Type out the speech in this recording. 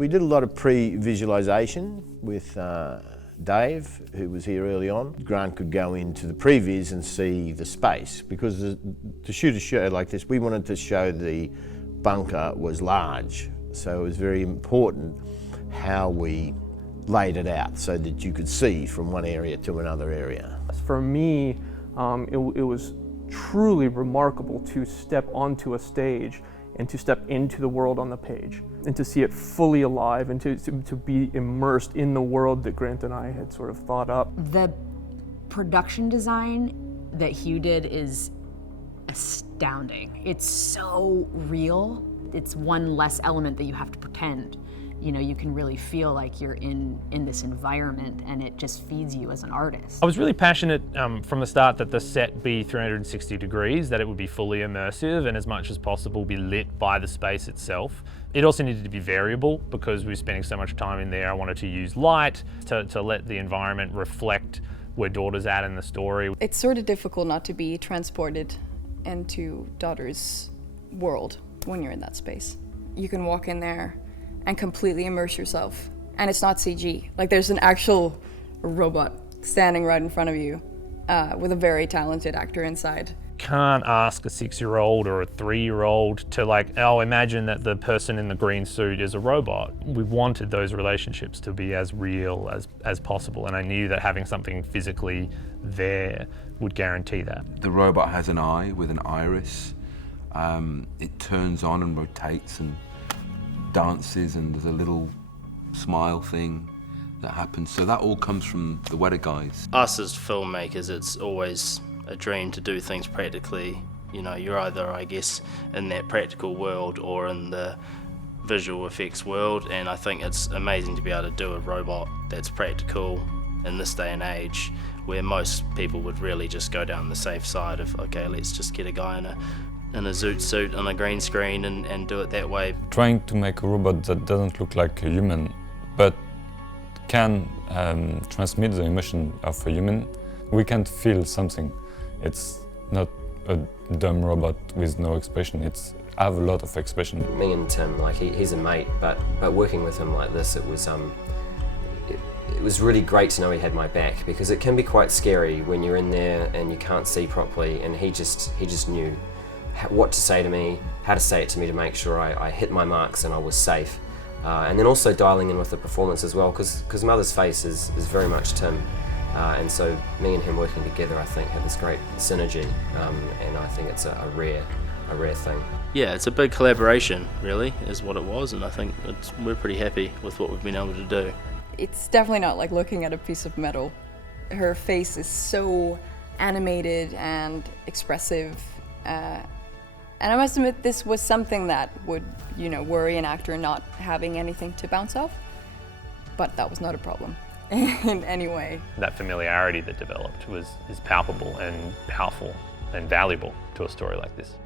We did a lot of pre-visualisation with Dave, who was here early on. Grant could go into the previs and see the space, because to shoot a show like this, we wanted to show the bunker was large, so it was very important how we laid it out so that you could see from one area to another area. For me, it was truly remarkable to step onto a stage and to step into the world on the page and to see it fully alive and to be immersed in the world that Grant and I had sort of thought up. The production design that Hugh did is astounding. It's so real. It's one less element that you have to pretend. You know, you can really feel like you're in this environment, and it just feeds you as an artist. I was really passionate from the start that the set be 360 degrees, that it would be fully immersive and as much as possible be lit by the space itself. It also needed to be variable because we were spending so much time in there. I wanted to use light to let the environment reflect where Daughter's at in the story. It's sort of difficult not to be transported into Daughter's world when you're in that space. You can walk in there and completely immerse yourself. And it's not CG. Like, there's an actual robot standing right in front of you with a very talented actor inside. Can't ask a 6-year-old or a 3-year-old to imagine that the person in the green suit is a robot. We wanted those relationships to be as real as possible, and I knew that having something physically there would guarantee that. The robot has an eye with an iris. It turns on and rotates and dances, and there's a little smile thing that happens. So that all comes from the Weta guys. Us as filmmakers, it's always a dream to do things practically. You know, you're either, I guess, in that practical world or in the visual effects world, and I think it's amazing to be able to do a robot that's practical in this day and age, where most people would really just go down the safe side of, okay, let's just get a guy in a zoot suit on a green screen and do it that way. Trying to make a robot that doesn't look like a human, but can transmit the emotion of a human, we can feel something. It's not a dumb robot with no expression, it's have a lot of expression. Me and Tim, he's a mate, but working with him like this, it was really great to know he had my back, because it can be quite scary when you're in there and you can't see properly, and he just knew what to say to me, how to say it to me to make sure I hit my marks and I was safe. And then also dialing in with the performance as well, because Mother's face is very much Tim. And so me and him working together, I think, have this great synergy, and I think it's a rare thing. Yeah, it's a big collaboration, really, is what it was, and I think we're pretty happy with what we've been able to do. It's definitely not like looking at a piece of metal. Her face is so animated and expressive. And I must admit, this was something that would, worry an actor not having anything to bounce off, but that was not a problem in any way. That familiarity that developed is palpable and powerful and valuable to a story like this.